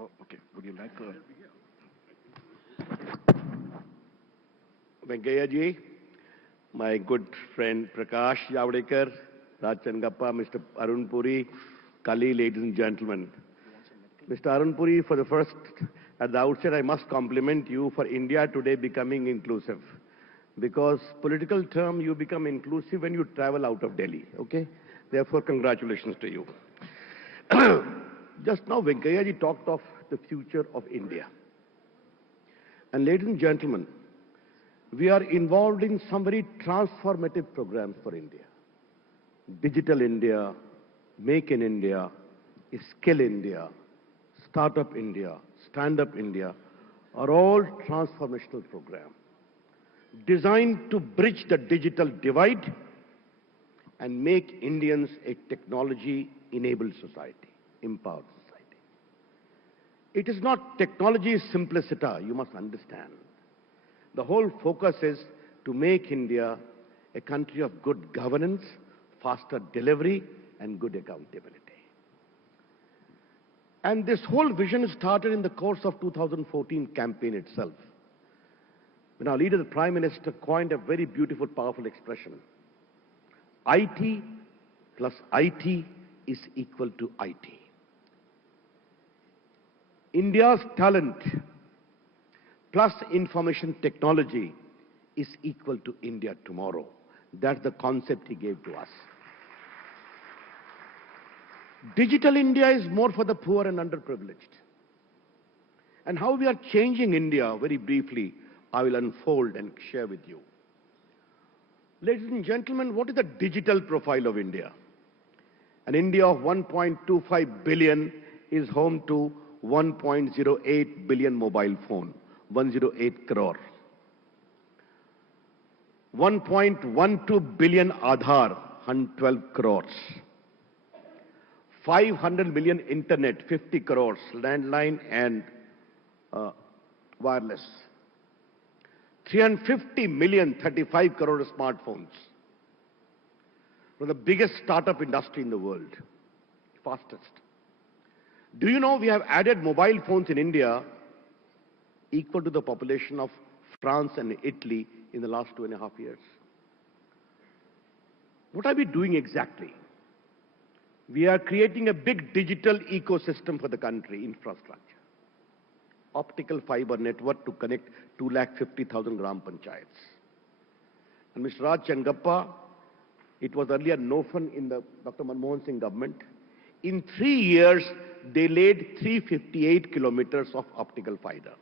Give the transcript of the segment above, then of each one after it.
Oh, okay. Would you like Venkaiah ji, my good friend Prakash Javadekar, Raj Changappa, Mr. Arun Puri, Kali, ladies and gentlemen. Mr. Arun Puri, for the first, at the outset, I must compliment you for India today becoming inclusive. Because political term, you become inclusive when you travel out of Delhi, okay? Therefore, congratulations to you. Just now, Venkaiah ji talked of the future of India. And ladies and gentlemen, we are involved in some very transformative programs for India. Digital India, Make in India, Skill India, Startup India, Stand Up India are all transformational programs designed to bridge the digital divide and make Indians a technology-enabled society, empowered society. It is not technology simpliciter, you must understand. The whole focus is to make India a country of good governance, faster delivery, and good accountability. And this whole vision started in the course of 2014 campaign itself, when our leader, the Prime Minister, coined a very beautiful, powerful expression. IT plus IT is equal to IT. India's talent plus information technology is equal to India tomorrow. That's the concept he gave to us. Digital India is more for the poor and underprivileged. And how we are changing India, very briefly, I will unfold and share with you. Ladies and gentlemen, what is the digital profile of India? An India of 1.25 billion is home to 1.08 billion mobile phone, 108 crore. 1.12 billion Aadhaar, 112 crores. 500 million internet, 50 crores, landline and wireless. 350 million, 35 crore smartphones. One of the biggest startup industry in the world, fastest. Do you know we have added mobile phones in India equal to the population of France and Italy in the last 2.5 years? What are we doing exactly? We are creating a big digital ecosystem for the country, infrastructure. Optical fiber network to connect 250,000 gram panchayats. And Mr. Raj Changappa, it was earlier NOFN in the Dr. Manmohan Singh government. In 3 years, they laid 358 kilometers of optical fiber.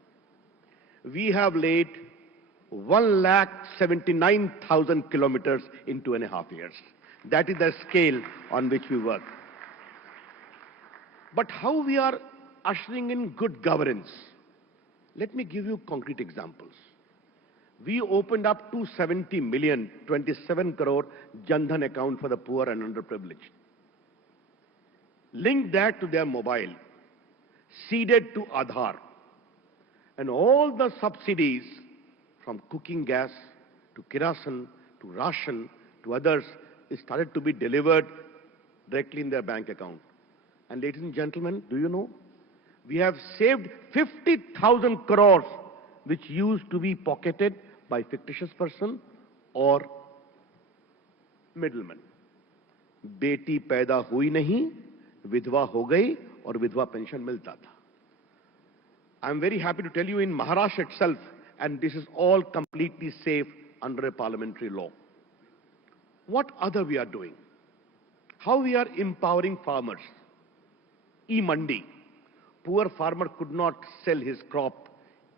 We have laid 179,000 kilometers in 2.5 years. That is the scale on which we work. But how we are ushering in good governance? Let me give you concrete examples. We opened up 270 million, 27 crore Jan Dhan account for the poor and underprivileged. Link that to their mobile, seeded to Aadhaar. And all the subsidies from cooking gas to kerosene to ration to others is started to be delivered directly in their bank account. And ladies and gentlemen, do you know? We have saved 50,000 crores which used to be pocketed by fictitious person or middleman. बेटी पैदा हुई नहीं, विधवा हो गई और विधवा pension मिलता था. I am very happy to tell you in Maharashtra itself, and this is all completely safe under a parliamentary law. What other we are doing? How we are empowering farmers? E-Mandi. Poor farmer could not sell his crop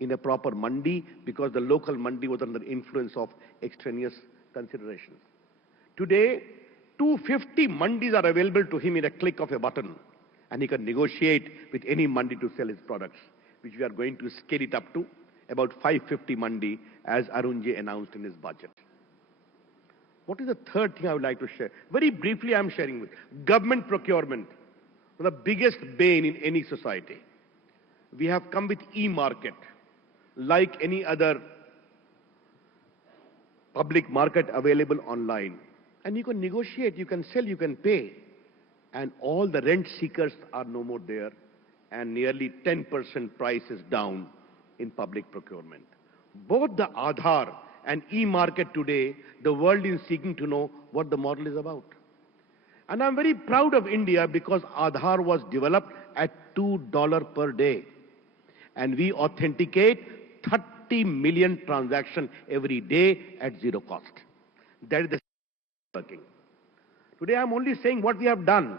in a proper mandi because the local mandi was under influence of extraneous considerations. Today, 250 mandis are available to him in a click of a button, and he can negotiate with any mandi to sell his products, which we are going to scale it up to about 550 mandi, as Arunji announced in his budget. What is the third thing I would like to share? Very briefly, I am sharing with government procurement. One of the biggest bane in any society. We have come with e-market, like any other public market available online. And you can negotiate, you can sell, you can pay. And all the rent seekers are no more there. and nearly 10% price is down in public procurement. Both the Aadhaar and e-market today, the world is seeking to know what the model is about. And I'm very proud of India because Aadhaar was developed at $2 per day. And we authenticate 30 million transactions every day at zero cost. That is the working. Today I'm only saying what we have done.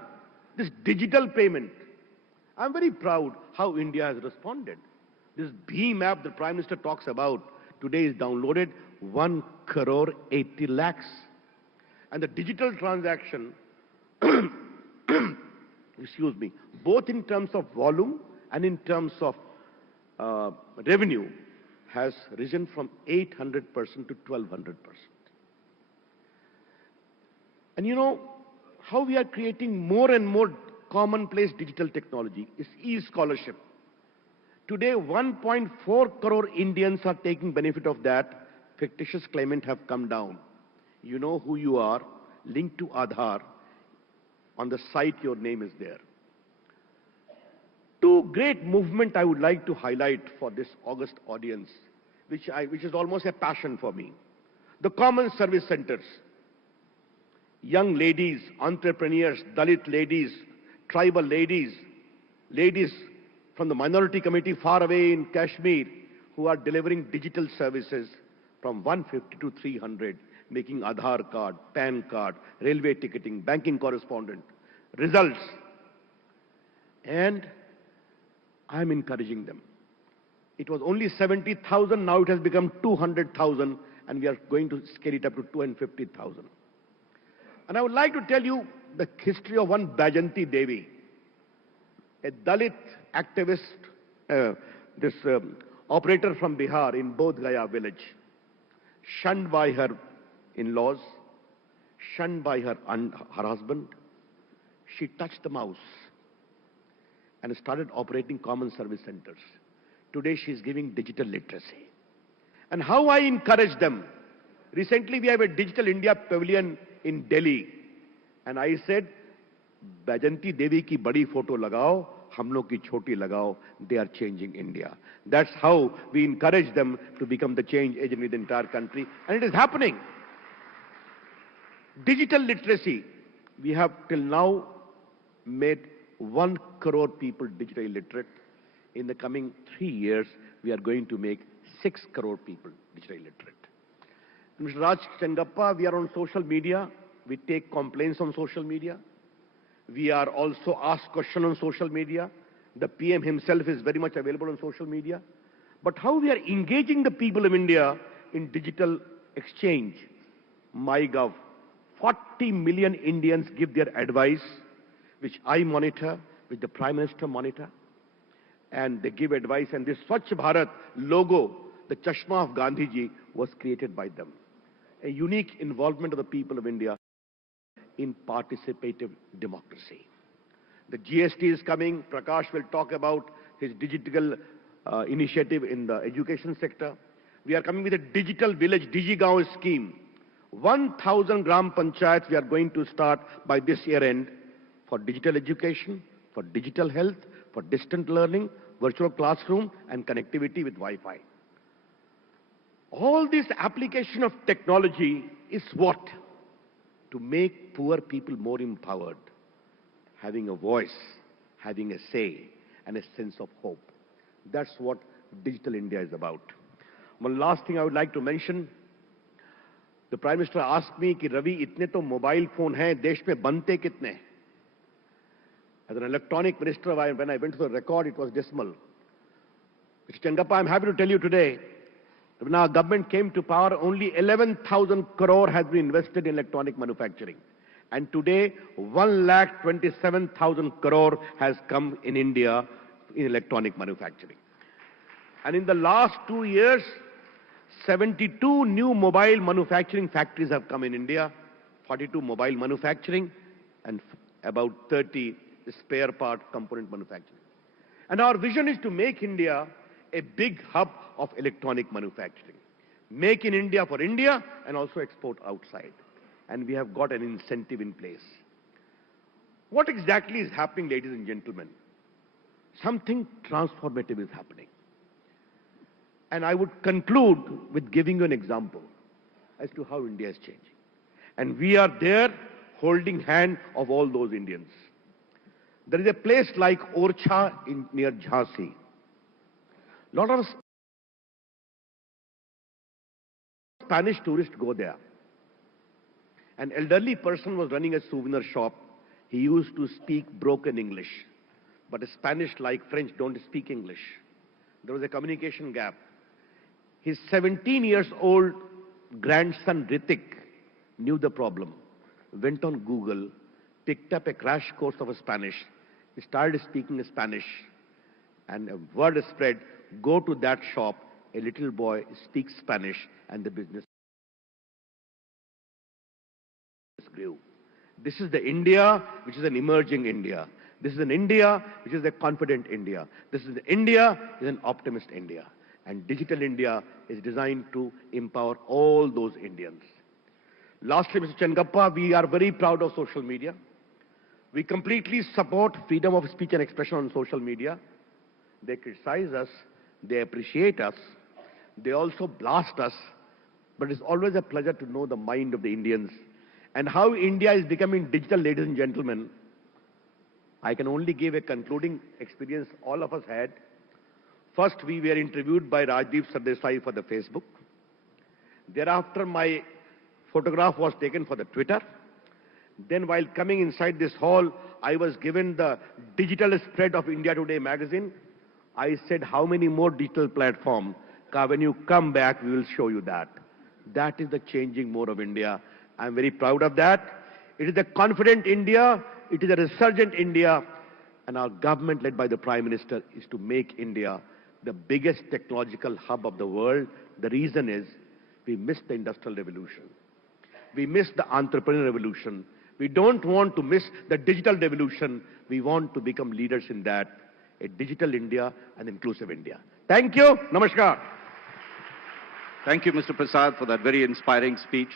This digital payment. I'm very proud how India has responded. This BHIM app the Prime Minister talks about today is downloaded 1 crore 80 lakhs. And the digital transaction, excuse me, both in terms of volume and in terms of revenue has risen from 800% to 1200%. And you know how we are creating more and more commonplace digital technology is e-scholarship. Today, 1.4 crore Indians are taking benefit of that. Fictitious claimants have come down. You know who you are, linked to Aadhaar. On the site, your name is there. Two great movements I would like to highlight for this August audience, which is almost a passion for me. The common service centers. Young ladies, entrepreneurs, Dalit ladies, tribal ladies, ladies from the minority community far away in Kashmir who are delivering digital services from 150 to 300, making Aadhaar card, PAN card, railway ticketing, banking correspondent, results. And I'm encouraging them. It was only 70,000, now it has become 200,000, and we are going to scale it up to 250,000. And I would like to tell you the history of one Bajanti Devi, a Dalit activist, operator from Bihar in Bodh Gaya village, shunned by her in-laws, shunned by her husband. She touched the mouse and started operating common service centers. Today she is giving digital literacy. And how I encourage them. Recently we have a Digital India Pavilion in Delhi. And I said, Bajanti Devi ki badi photo lagao, hum log ki choti lagao, they are changing India. That's how we encourage them to become the change agent in the entire country. And it is happening. Digital literacy. We have till now made 1 crore people digitally literate. In the coming 3 years, we are going to make 6 crore people digitally literate. Mr. Raj Chengappa, we are on social media. We take complaints on social media. We are also asked questions on social media. The PM himself is very much available on social media. But how we are engaging the people of India in digital exchange, MyGov, 40 million Indians give their advice, which I monitor, which the Prime Minister monitor. And they give advice, and this Swachh Bharat logo, the Chashma of Gandhiji, was created by them. A unique involvement of the people of India in participative democracy. The GST is coming. Prakash will talk about his digital initiative in the education sector. We are coming with a digital village, DigiGaon scheme. 1,000 Gram Panchayats we are going to start by this year end for digital education, for digital health, for distant learning, virtual classroom, and connectivity with Wi-Fi. All this application of technology is what? To make poor people more empowered, having a voice, having a say, and a sense of hope. That's what Digital India is about. One last thing I would like to mention. The Prime Minister asked me, कि रवि इतने तो mobile phone हैं, देश में बनते कितने? As an electronic minister, when I went to the record, it was dismal. Mr. Chengappa, I'm happy to tell you today, when our government came to power, only 11,000 crore has been invested in electronic manufacturing. And today, 1,27,000 crore has come in India in electronic manufacturing. And in the last 2 years, 72 new mobile manufacturing factories have come in India, 42 mobile manufacturing, and about 30 spare part component manufacturing. And our vision is to make India a big hub of electronic manufacturing. Make in India for India and also export outside. And we have got an incentive in place. What exactly is happening, ladies and gentlemen? Something transformative is happening. And I would conclude with giving you an example as to how India is changing. And we are there holding hand of all those Indians. There is a place like Orcha near Jhansi. A lot of Spanish tourists go there. An elderly person was running a souvenir shop. He used to speak broken English. But Spanish, like French, don't speak English. There was a communication gap. His 17 years old grandson Ritik knew the problem, went on Google, picked up a crash course of Spanish, he started speaking Spanish, and a word spread, go to that shop, a little boy speaks Spanish, and the business grew. This is the India which is an emerging India. This is an India which is a confident India. This is India is an optimist India. And Digital India is designed to empower all those Indians. Lastly, Mr. Chengappa, we are very proud of social media. We completely support freedom of speech and expression on social media. They criticize us, they appreciate us, they also blast us, but it's always a pleasure to know the mind of the Indians and how India is becoming digital, ladies and gentlemen. I can only give a concluding experience all of us had. First, we were interviewed by Rajdeep Sardesai for the Facebook. Thereafter, my photograph was taken for the Twitter. Then, while coming inside this hall, I was given the digital spread of India Today magazine. I said, how many more digital platforms? When you come back, we will show you that. That is the changing mode of India. I'm very proud of that. It is a confident India. It is a resurgent India. And our government, led by the Prime Minister, is to make India the biggest technological hub of the world. The reason is we missed the industrial revolution. We missed the entrepreneurial revolution. We don't want to miss the digital revolution. We want to become leaders in that, a digital India and inclusive India. Thank you. Namaskar. Thank you, Mr. Prasad, for that very inspiring speech.